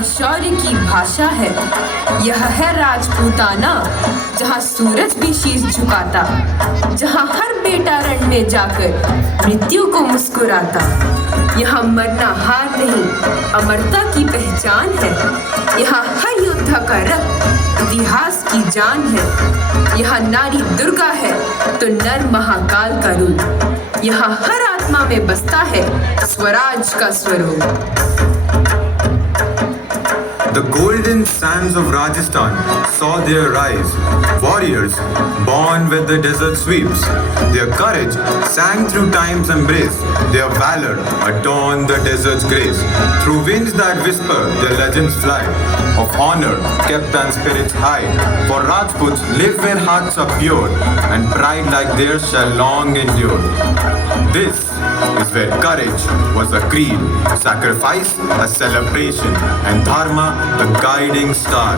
जहाँ शौर्य की भाषा है। यह है राजपूताना, जहाँ सूरज भी शीश झुकाता, जहाँ हर बेटा रण में जाकर मृत्यु को मुस्कुराता। यहाँ मरना हार नहीं, अमरता की पहचान है। यहाँ हर योद्धा का रक्त इतिहास की जान है। यहाँ नारी दुर्गा है तो नर महाकाल का रूप। यहाँ हर आत्मा में बसता है स्वराज का स्वरूप। The golden sands of Rajasthan saw their rise, warriors born with the desert sweeps. Their courage sang through time's embrace, their valor adorned the desert's grace. Through winds that whisper, their legends fly, of honor kept and spirits high. For Rajputs live where hearts are pure, and pride like theirs shall long endure. This is where courage was a creed, sacrifice a celebration, and dharma the guiding star.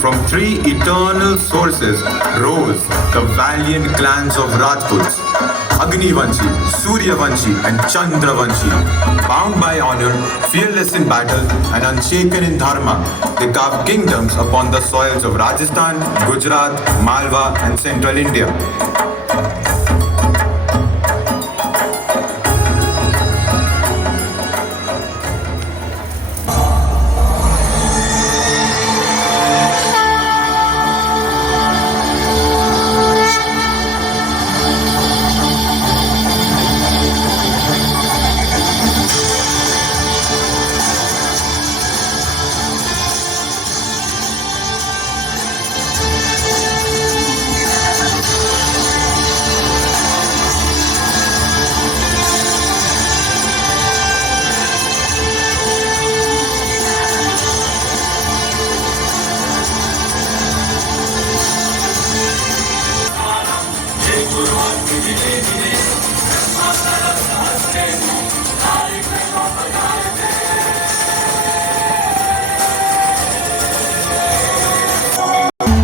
From three eternal sources rose the valiant clans of Rajputs, Agnivanshi, Suryavanshi and Chandravanshi. Bound by honor, fearless in battle and unshaken in dharma, they carved kingdoms upon the soils of Rajasthan, Gujarat, Malwa and central India.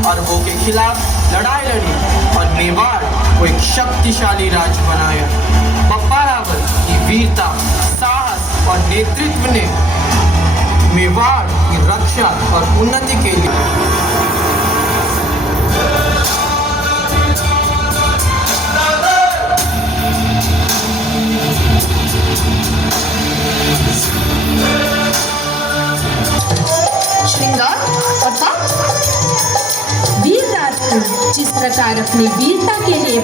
अरबों के खिलाफ लड़ाई लड़ी और मेवाड़ को एक शक्तिशाली राज्य बनाया। बप्पा रावल की वीरता, साहस और नेतृत्व ने मेवाड़ की रक्षा और उन्नति के लिए श्रृंगार और ताप। वीर राजपूत जिस प्रकार अपनी वीरता के लिए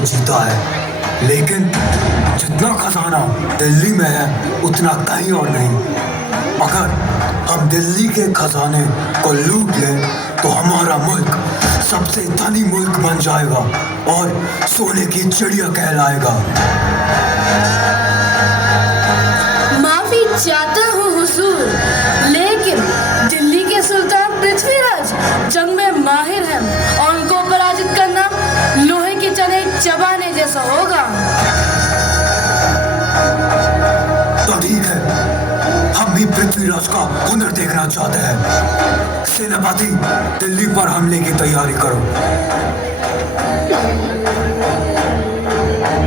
जीता है, लेकिन जितना खजाना दिल्ली में है उतना कहीं और नहीं। अगर हम दिल्ली के खजाने को लूट लें तो हमारा मुल्क सबसे धनी मुल्क बन जाएगा और सोने की चिड़िया कहलाएगा। माफी चाहता हूँ हुजूर, लेकिन दिल्ली के सुल्तान पृथ्वीराज जंग में माहिर हैं और उनको पराजित करना लोहे की चने चबाने जैसा होगा। तो ठीक है, हम भी पृथ्वीराज का हुनर देखना चाहते हैं। सेनापति, दिल्ली पर हमले की तैयारी करो।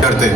करते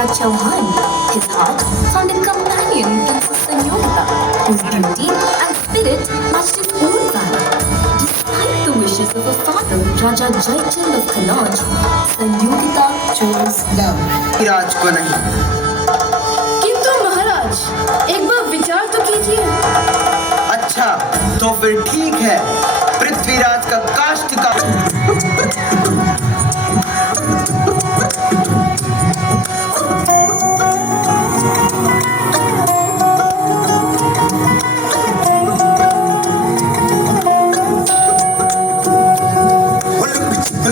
Prithviraj Chauhan, his heart found a companion in Princess Sanyogita, whose beauty and spirit matched his own valor. Despite the wishes of her father, Raja Jaichand of Kannauj, Sanyogita chose love. राज को नहीं। किंतु महाराज एक बार विचार तो कीजिए। अच्छा तो फिर ठीक है, पृथ्वीराज का काष्ठ का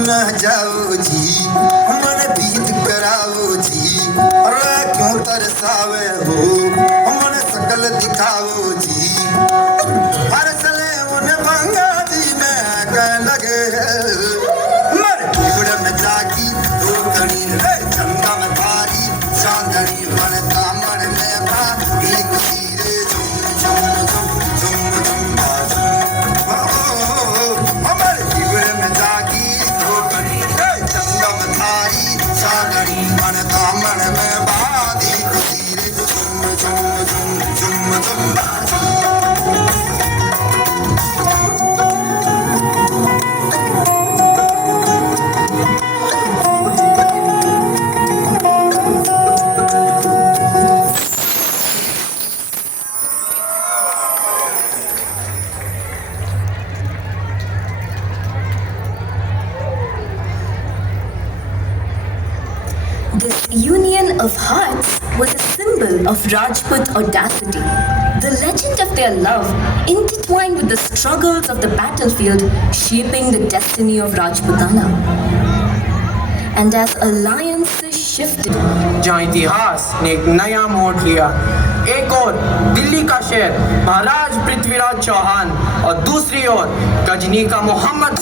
ना जाओ जी, मन बीत कराओ जी, अरे क्यों तरसावे हो, मन सकल दिखाओ जी, हर सले उन भंगा जी में कह लगे, मर बिगड़ में जागी दो कणी चंदा में थारी चांदनी मन कामन में था एक तीरे झुम झुम झुम झुम झुम अमर बिगड़ में जागी सागरी मन कामन में बादी तीरे झुम झुम झुम झुम This union of hearts was a symbol of Rajput audacity. The legend of their love intertwined with the struggles of the battlefield, shaping the destiny of Rajputana. And as alliances shifted, जहाँ इतिहास ने एक नया मोड़ लिया, एक ओर दिल्ली का शेर महाराज पृथ्वीराज चौहान और दूसरी ओर गजनी का मोहम्मद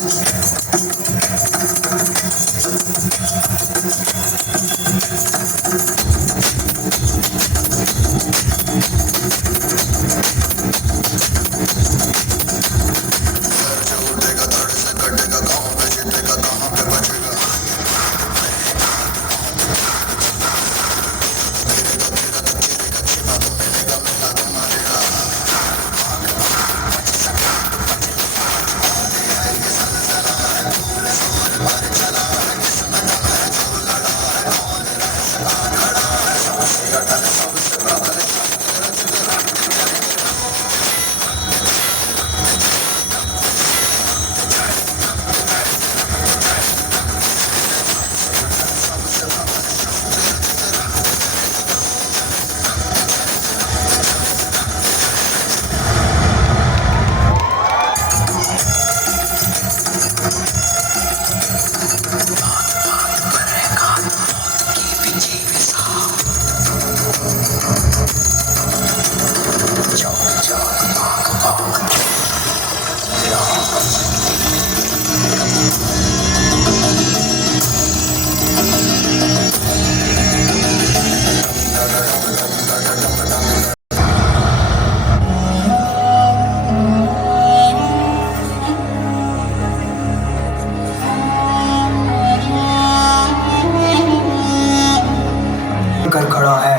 कर खड़ा है।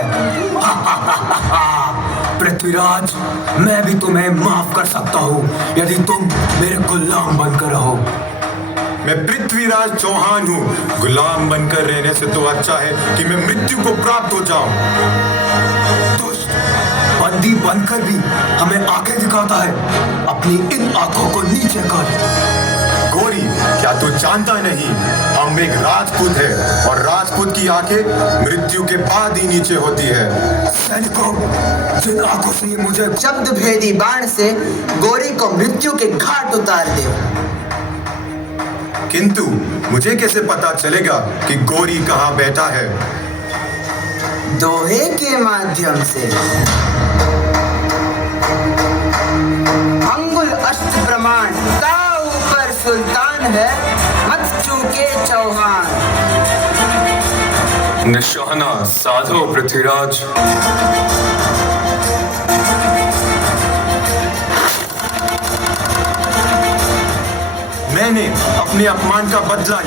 पृथ्वीराज, मैं भी तुम्हें माफ कर सकता हूँ यदि तुम मेरे गुलाम बनकर रहो। मैं पृथ्वीराज चौहान हूँ। गुलाम बनकर रहने से तो अच्छा है कि मैं मृत्यु को प्राप्त हो जाऊं। दुष्ट बंदी बनकर भी हमें आंखें दिखाता है। अपनी इन आंखों को नीचे कर। गोरी, क्या तू जानता नहीं, हम एक राजपूत है और राजपूत की आंखें मृत्यु के बाद ही नीचे होती है। सैनिकों, जिन आंखों से ये मुझे शब्द भेदी बाण से गोरी को मृत्यु के घाट उतार दे। किंतु मुझे कैसे पता चलेगा कि गोरी कहाँ बैठा है? दोहे के माध्यम से। अंगुल अष्ट प्रमाण का ऊपर सुल्तान है, मत चूके चौहान। निशाना साधो पृथ्वीराज। मैंने अपने अपमान का बदला